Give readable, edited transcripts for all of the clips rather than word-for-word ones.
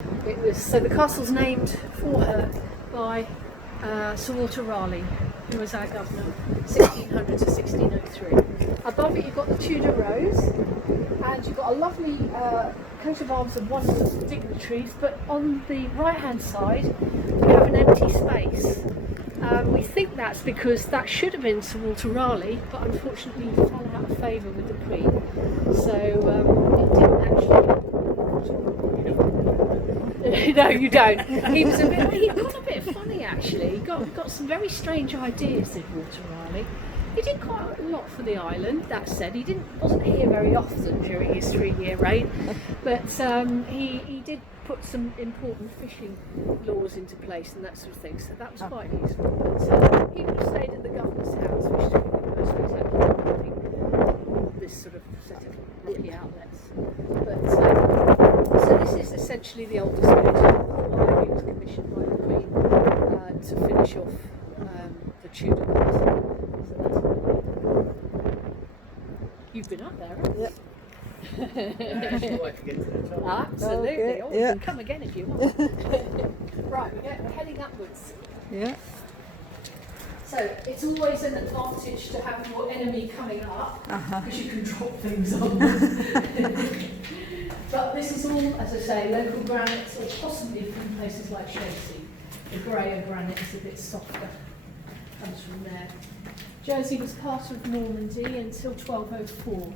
So the castle's named for her by Sir Walter Raleigh, who was our governor, 1600 to 1603. Above it you've got the Tudor Rose, and you've got a lovely coat of arms of wondrous dignitaries, but on the right hand side we have an empty space. We think that's because that should have been Sir Walter Raleigh, but unfortunately he fell out of favour with the Queen, so he didn't actually. No, you don't. He got a bit funny actually. He got some very strange ideas, did Walter Raleigh. He did quite a lot for the island. That said, he wasn't here very often during his 3-year reign, but he did put some important fishing laws into place and that sort of thing. So that was quite useful. But he would have stayed at the governor's house, which took the most spectacular, I think, this sort of set of rocky outlets. But so this is essentially the oldest bit. It was commissioned by the Queen to finish off the Tudor castle. So that's what you've been up there, haven't you? Yep. Absolutely. Okay. Oh, you can come again if you want. Right, we're heading upwards. Yeah. So it's always an advantage to have your enemy coming up because you can drop things on them. But this is all, as I say, local granites, or possibly from places like Chelsea. The greyer granite is a bit softer, comes from there. Jersey was part of Normandy until 1204,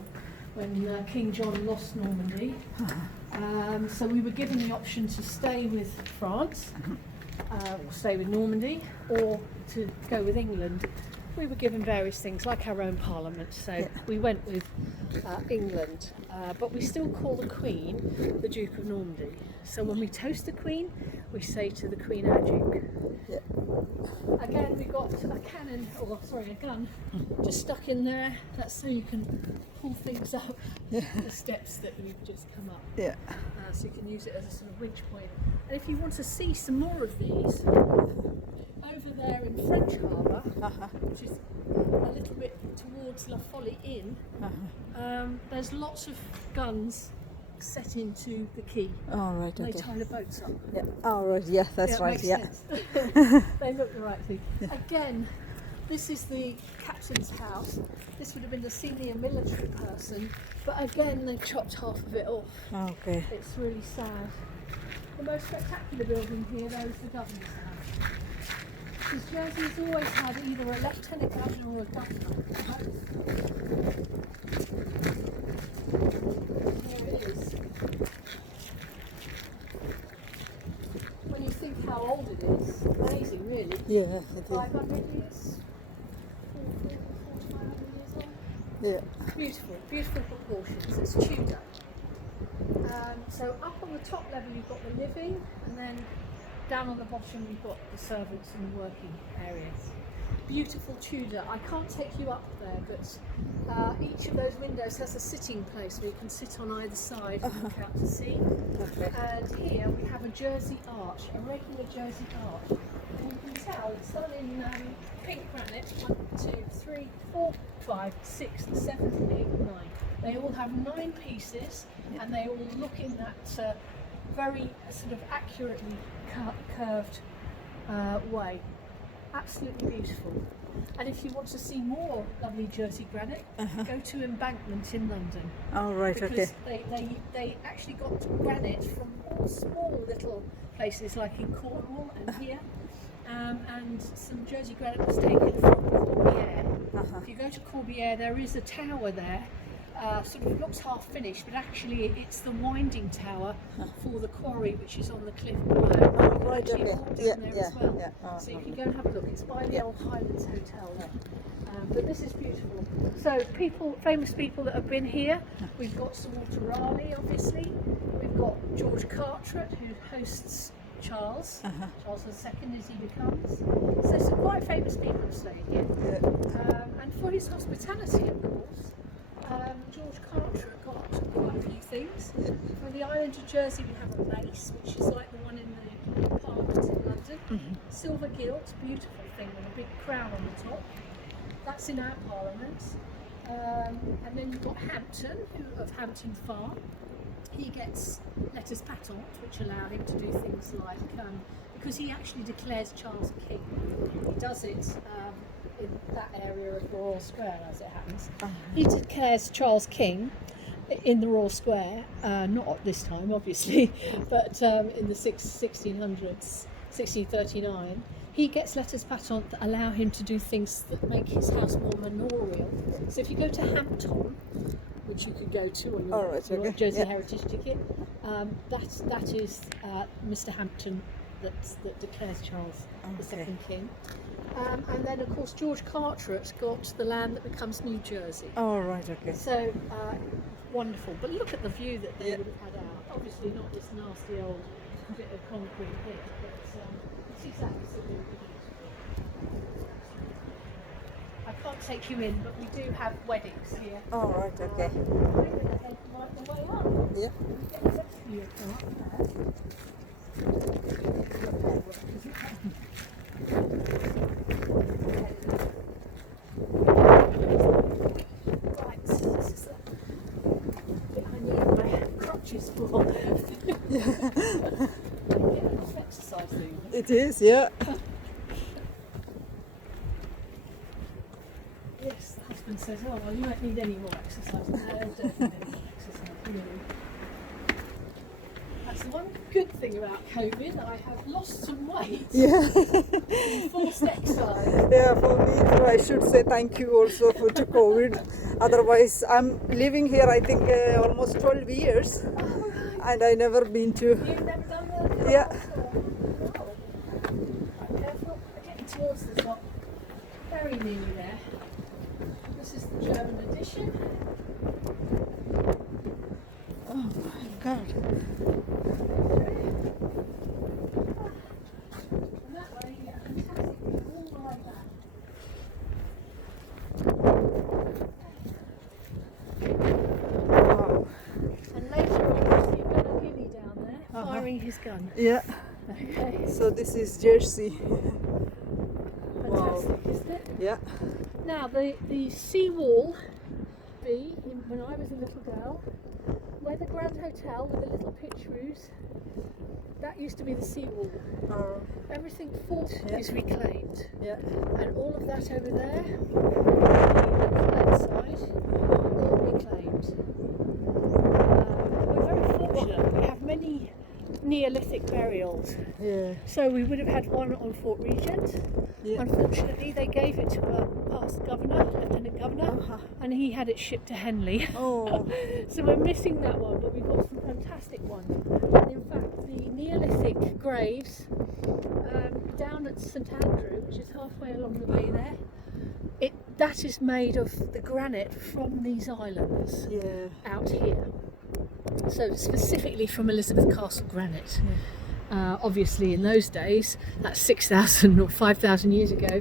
when King John lost Normandy. So we were given the option to stay with France, or stay with Normandy, or to go with England. We were given various things, like our own parliament, so we went with England. But we still call the Queen the Duke of Normandy. So when we toast the Queen, we say to the Queen, our Duke. Again, we've got a gun, just stuck in there. That's so you can pull things up the steps that we've just come up. So you can use it as a sort of winch point. And if you want to see some more of these, over there in French Harbour, which is a little bit towards La Folie Inn, there's lots of guns set into the quay. All right. They Okay. tie the boats up. Yeah. All right. Yeah, that's right. Makes Yeah. sense. They look the right thing. Again, this is the captain's house. This would have been the senior military person, but again they've chopped half of it off. Okay. It's really sad. The most spectacular building here, though, is the governor's house. Because Jersey has always had either a lieutenant governor or a governor. Here it is. When you think how old it is, amazing, really. Yeah. 500 years? 4,500 years old? Yeah. Beautiful, beautiful proportions. It's Tudor. So up on the top level you've got the living, and then down on the bottom you've got the servants and the working areas. Beautiful Tudor. I can't take you up there, but each of those windows has a sitting place where you can sit on either side and look out to sea. And here we have a Jersey arch, a regular Jersey arch. And you can tell it's done in pink granite. 1, 2, 3, 4, 5, 6, 7, 8, 9. They all have 9 pieces, and they all look in that very sort of accurately curved way. Absolutely beautiful. And if you want to see more lovely Jersey granite, go to Embankment in London. All right. Because Okay. they actually got granite from all small little places like in Cornwall and here. And some Jersey granite was taken from Corbière. If you go to Corbière, there is a tower there, sort of looks half finished, but actually it's the winding tower for the quarry, which is on the cliff below. Oh, right. Actually, Okay. it's all down Yeah. there Yeah. as well. Yeah. So you can go and have a look. It's by the old Highlands Hotel. But this is beautiful. So famous people that have been here, we've got Sir Walter Raleigh, obviously. We've got George Carteret, who hosts Charles II as he becomes. So some quite famous people have stayed here. And for his hospitality, of course, George Carteret got quite a few things. For the island of Jersey we have a mace, which is like the one in the Parliament in London. Silver gilt, beautiful thing with a big crown on the top. That's in our Parliament. And then you've got Hampton, of Hampton Farm. he gets letters patent, which allow him to do things like, because he actually declares Charles king. He does it in that area of the Royal Square, as it happens. He declares Charles king in the Royal Square, not at this time, obviously, but in the 1600s, 1639. He gets letters patent that allow him to do things that make his house more manorial. So if you go to Hampton, which you could go to on your Jersey Heritage ticket, that is Mr. Hampton that declares Charles II king. And then, of course, George Carteret got the land that becomes New Jersey. Oh, right, okay. So, wonderful. But look at the view that they would have had out. Obviously not this nasty old bit of concrete pit, but it's exactly so beautiful. I can't take you in, but we do have weddings here. Oh, right, okay. Right the way up. Yeah. Get the rest of your car Right, this is the bit I need my crutches for. Yeah, a lot of exercise thing. It is, yeah. Yes, the husband says, oh, well, you don't need any more exercise. No, I don't need any more exercise, really. That's the one good thing about COVID. I have lost some weight. Yeah. Forced exercise. Yeah, for me, I should say thank you also to COVID. Otherwise, I'm living here, I think, almost 12 years. Oh, right. And I never been to. You've never done that? Yeah. Oh. Right, careful. We're getting towards the top. Very nearly there. This is the German edition. Oh my God. And that way you get a fantastic view all the way back. Wow. And later on you see Ben Gilly down there firing his gun. Yeah. Okay. So this is Jersey. Fantastic, isn't it? Yeah. Now the sea wall when I was a little girl, where the Grand Hotel with the little pitch roofs, that used to be the sea wall. Oh. Everything fort is reclaimed. Yeah. And all of that over there, the left side, all reclaimed. We're very fortunate. We have many Neolithic burials. Yeah. So we would have had one on Fort Regent. Yeah. Unfortunately, they gave it to a past governor, lieutenant governor, and he had it shipped to Henley. Oh. So we're missing that one, but we've got some fantastic ones. And in fact, the Neolithic graves down at St Andrew, which is halfway along the bay there, that is made of the granite from these islands out here. So specifically from Elizabeth Castle granite. Obviously in those days, that's 6,000 or 5,000 years ago,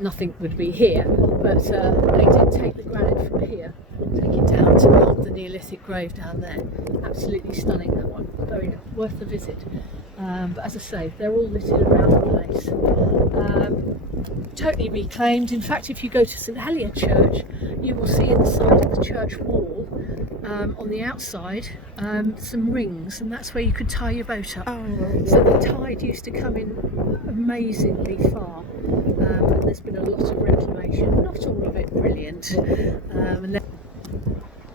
nothing would be here, but they did take the granite from here, take it down to build the Neolithic grave down there. Absolutely stunning, that one, very worth a visit. But as I say, they're all littered around the place. Totally reclaimed. In fact, if you go to St Helier Church, you will see in the side of the church wall, on the outside, some rings, and that's where you could tie your boat up. Oh. So the tide used to come in amazingly far, and there's been a lot of reclamation, not all of it brilliant. And then